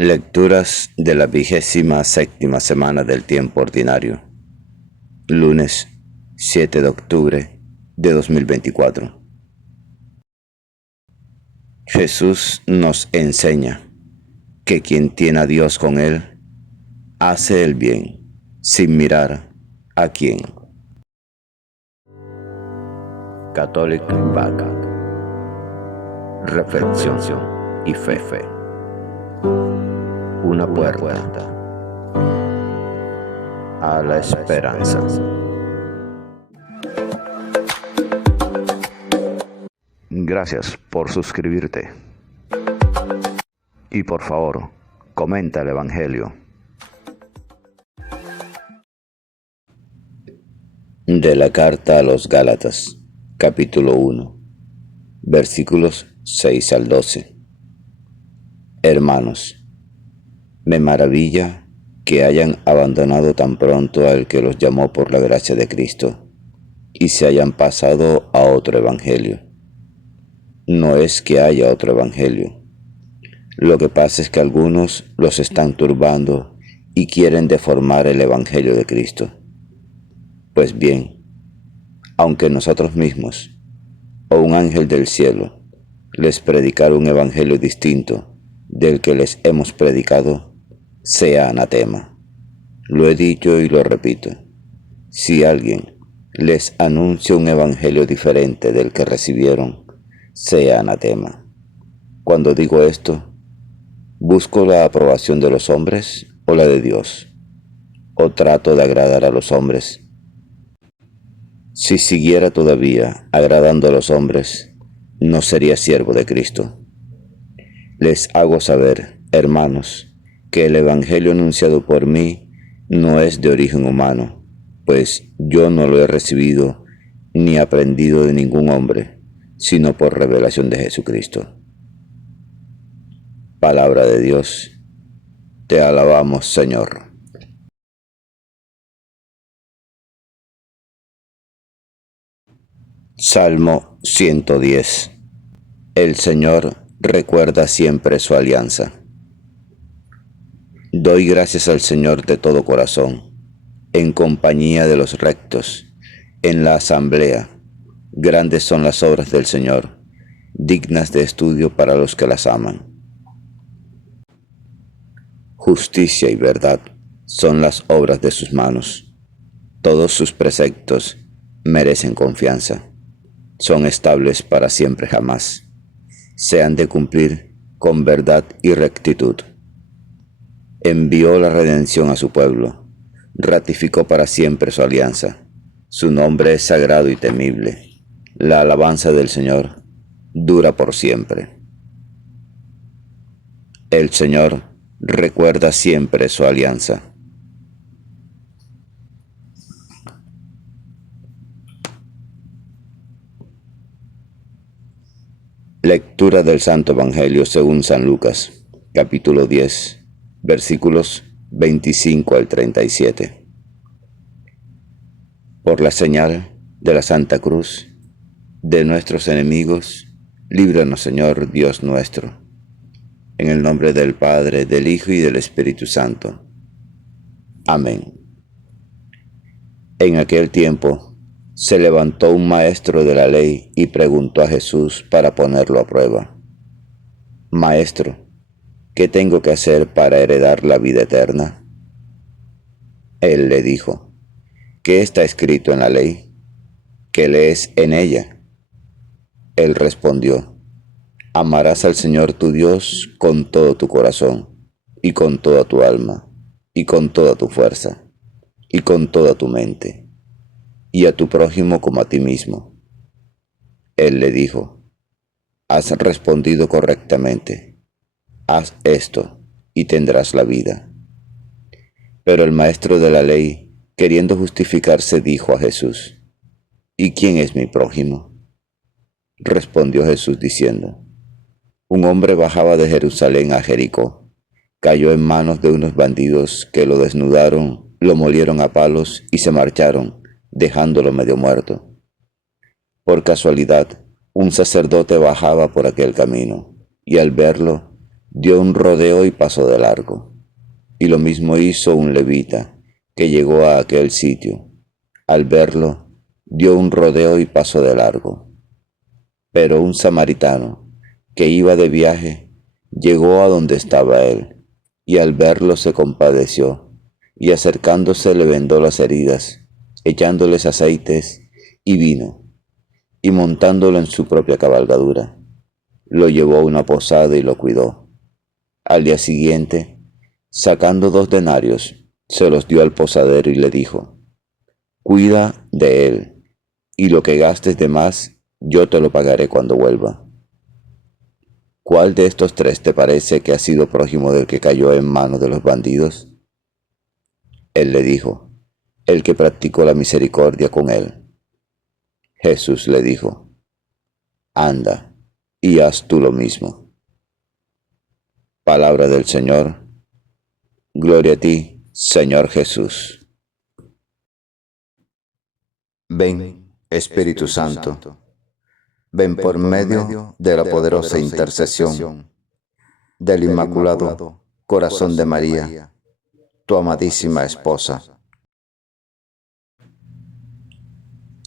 Lecturas de la 27ª semana del tiempo ordinario. Lunes 7 de octubre de 2024. Jesús nos enseña que quien tiene a Dios con él, hace el bien, sin mirar a quién. Catholic Back. Reflexión y fe. Una puerta a la esperanza. Gracias por suscribirte. Y por favor, comenta el Evangelio. De la carta a los Gálatas, capítulo 1, versículos 6 al 12. Hermanos, me maravilla que hayan abandonado tan pronto al que los llamó por la gracia de Cristo y se hayan pasado a otro evangelio. No es que haya otro evangelio. Lo que pasa es que algunos los están turbando y quieren deformar el evangelio de Cristo. Pues bien, aunque nosotros mismos o un ángel del cielo les predicara un evangelio distinto del que les hemos predicado, sea anatema. Lo he dicho y lo repito. Si alguien les anuncia un evangelio diferente del que recibieron, sea anatema. Cuando digo esto, ¿busco la aprobación de los hombres o la de Dios? ¿O trato de agradar a los hombres? Si siguiera todavía agradando a los hombres, no sería siervo de Cristo. Les hago saber, hermanos, que el evangelio anunciado por mí no es de origen humano, pues yo no lo he recibido ni aprendido de ningún hombre, sino por revelación de Jesucristo. Palabra de Dios, te alabamos, Señor. Salmo 110. El Señor recuerda siempre su alianza. Doy gracias al Señor de todo corazón, en compañía de los rectos, en la asamblea. Grandes son las obras del Señor, dignas de estudio para los que las aman. Justicia y verdad son las obras de sus manos. Todos sus preceptos merecen confianza. Son estables para siempre jamás. Se han de cumplir con verdad y rectitud. Envió la redención a su pueblo. Ratificó para siempre su alianza. Su nombre es sagrado y temible. La alabanza del Señor dura por siempre. El Señor recuerda siempre su alianza. Lectura del Santo Evangelio según San Lucas, capítulo 10, versículos 25 al 37. Por la señal de la Santa Cruz de nuestros enemigos, líbranos, Señor Dios nuestro. En el nombre del Padre, del Hijo y del Espíritu Santo. Amén. En aquel tiempo se levantó un maestro de la ley y preguntó a Jesús para ponerlo a prueba: Maestro, ¿qué tengo que hacer para heredar la vida eterna? Él le dijo: ¿Qué está escrito en la ley? ¿Qué lees en ella? Él respondió: Amarás al Señor tu Dios con todo tu corazón, y con toda tu alma, y con toda tu fuerza, y con toda tu mente, y a tu prójimo como a ti mismo. Él le dijo: Has respondido correctamente. Haz esto y tendrás la vida. Pero el maestro de la ley, queriendo justificarse, dijo a Jesús: ¿Y quién es mi prójimo? Respondió Jesús diciendo: Un hombre bajaba de Jerusalén a Jericó, cayó en manos de unos bandidos que lo desnudaron, lo molieron a palos y se marcharon, dejándolo medio muerto. Por casualidad, un sacerdote bajaba por aquel camino, y al verlo, dio un rodeo y pasó de largo. Y lo mismo hizo un levita, que llegó a aquel sitio. Al verlo, dio un rodeo y pasó de largo. Pero un samaritano, que iba de viaje, llegó a donde estaba él, y al verlo se compadeció, y acercándose le vendó las heridas, echándoles aceites y vino, y montándolo en su propia cabalgadura, lo llevó a una posada y lo cuidó. Al día siguiente, sacando 2 denarios, se los dio al posadero y le dijo: cuida de él, y lo que gastes de más, yo te lo pagaré cuando vuelva. ¿Cuál de estos 3 te parece que ha sido prójimo del que cayó en manos de los bandidos? Él le dijo: el que practicó la misericordia con él. Jesús le dijo: anda, y haz tú lo mismo. Palabra del Señor. Gloria a ti, Señor Jesús. Ven, Espíritu Santo, ven por medio de la poderosa intercesión del Inmaculado Corazón de María, tu amadísima esposa.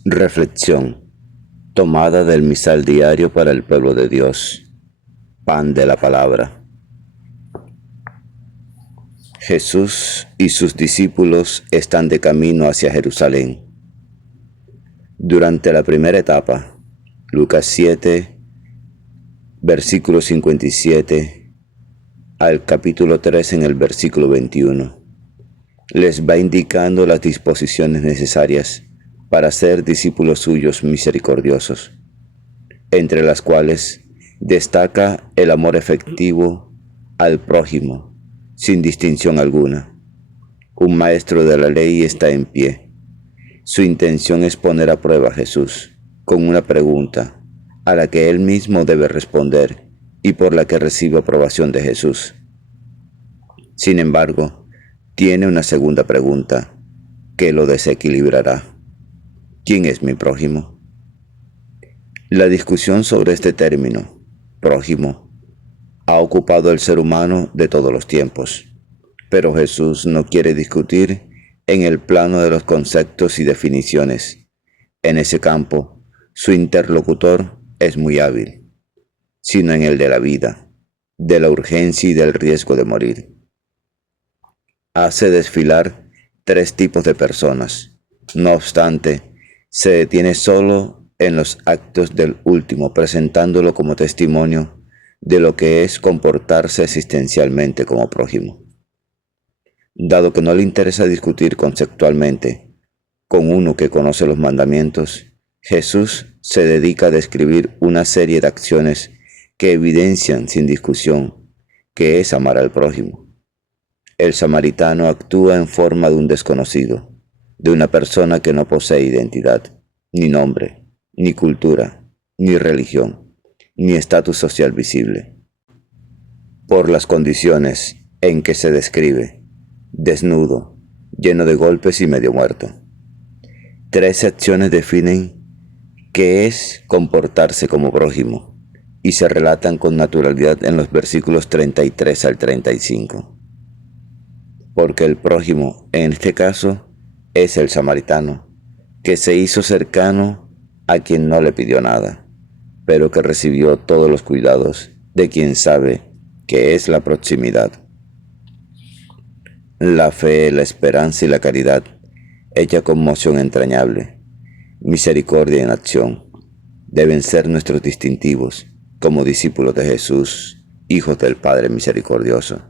Reflexión tomada del misal diario para el pueblo de Dios. Pan de la palabra. Jesús y sus discípulos están de camino hacia Jerusalén. Durante la primera etapa, Lucas 7, versículo 57 al capítulo 3 en el versículo 21, les va indicando las disposiciones necesarias para ser discípulos suyos misericordiosos, entre las cuales destaca el amor efectivo al prójimo, sin distinción alguna. Un maestro de la ley está en pie. Su intención es poner a prueba a Jesús con una pregunta a la que él mismo debe responder y por la que recibe aprobación de Jesús. Sin embargo, tiene una segunda pregunta que lo desequilibrará. ¿Quién es mi prójimo? La discusión sobre este término, prójimo, ha ocupado el ser humano de todos los tiempos, pero Jesús no quiere discutir en el plano de los conceptos y definiciones. En ese campo, su interlocutor es muy hábil, sino en el de la vida, de la urgencia y del riesgo de morir. Hace desfilar 3 tipos de personas. No obstante, se detiene solo en los actos del último, presentándolo como testimonio de lo que es comportarse existencialmente como prójimo. Dado que no le interesa discutir conceptualmente con uno que conoce los mandamientos, Jesús se dedica a describir una serie de acciones que evidencian sin discusión que es amar al prójimo. El samaritano actúa en forma de un desconocido, de una persona que no posee identidad, ni nombre, ni cultura, ni religión, ni estatus social visible. Por las condiciones en que se describe, desnudo, lleno de golpes y medio muerto. 3 acciones definen qué es comportarse como prójimo y se relatan con naturalidad en los versículos 33 al 35. Porque el prójimo, en este caso, es el samaritano, que se hizo cercano a quien no le pidió nada, pero que recibió todos los cuidados de quien sabe que es la proximidad. La fe, la esperanza y la caridad, hecha conmoción entrañable, misericordia en acción, deben ser nuestros distintivos como discípulos de Jesús, hijos del Padre misericordioso.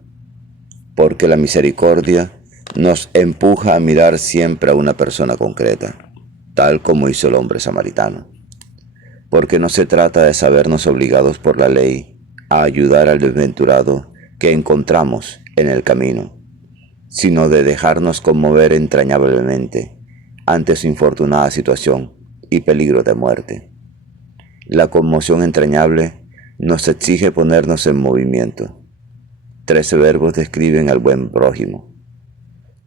Porque la misericordia nos empuja a mirar siempre a una persona concreta, tal como hizo el hombre samaritano. Porque no se trata de sabernos obligados por la ley a ayudar al desventurado que encontramos en el camino, sino de dejarnos conmover entrañablemente ante su infortunada situación y peligro de muerte. La conmoción entrañable nos exige ponernos en movimiento. 13 verbos describen al buen prójimo.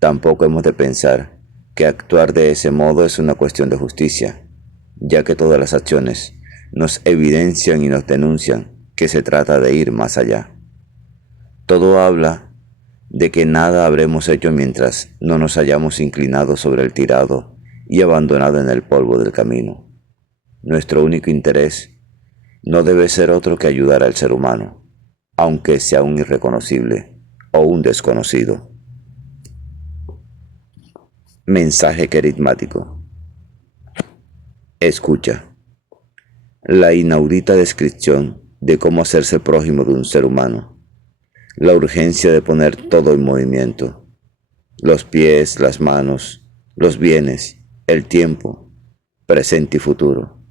Tampoco hemos de pensar que actuar de ese modo es una cuestión de justicia, ya que todas las acciones nos evidencian y nos denuncian que se trata de ir más allá. Todo habla de que nada habremos hecho mientras no nos hayamos inclinado sobre el tirado y abandonado en el polvo del camino. Nuestro único interés no debe ser otro que ayudar al ser humano, aunque sea un irreconocible o un desconocido. Mensaje carismático. Escucha. La inaudita descripción de cómo hacerse prójimo de un ser humano. La urgencia de poner todo en movimiento. Los pies, las manos, los bienes, el tiempo, presente y futuro.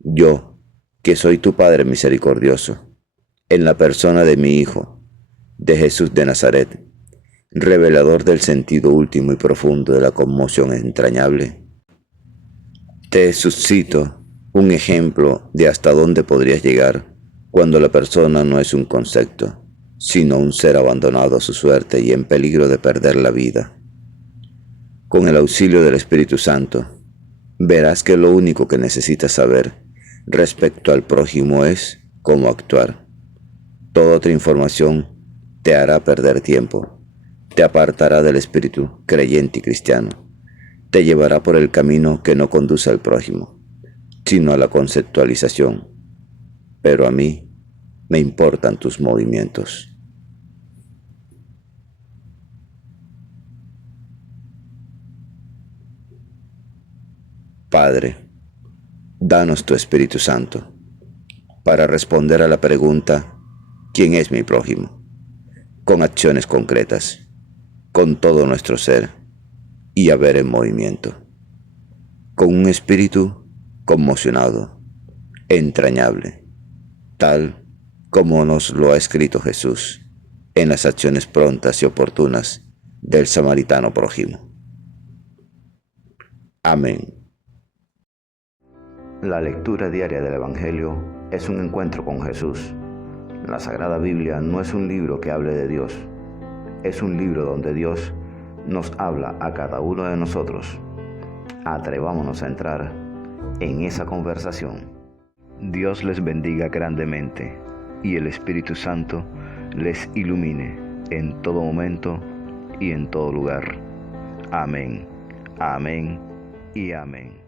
Yo, que soy tu Padre misericordioso, en la persona de mi Hijo, de Jesús de Nazaret, revelador del sentido último y profundo de la conmoción entrañable, te suscito un ejemplo de hasta dónde podrías llegar cuando la persona no es un concepto, sino un ser abandonado a su suerte y en peligro de perder la vida. Con el auxilio del Espíritu Santo, verás que lo único que necesitas saber respecto al prójimo es cómo actuar. Toda otra información te hará perder tiempo, te apartará del espíritu creyente y cristiano, te llevará por el camino que no conduce al prójimo, sino a la conceptualización. Pero a mí me importan tus movimientos. Padre, danos tu Espíritu Santo para responder a la pregunta ¿quién es mi prójimo? Con acciones concretas, con todo nuestro ser y haber en movimiento, con un espíritu conmocionado, entrañable, tal como nos lo ha escrito Jesús en las acciones prontas y oportunas del samaritano prójimo. Amén. La lectura diaria del Evangelio es un encuentro con Jesús. La Sagrada Biblia no es un libro que hable de Dios, es un libro donde Dios nos habla a cada uno de nosotros. Atrevámonos a entrar en esa conversación. Dios les bendiga grandemente y el Espíritu Santo les ilumine en todo momento y en todo lugar. Amén, amén y amén.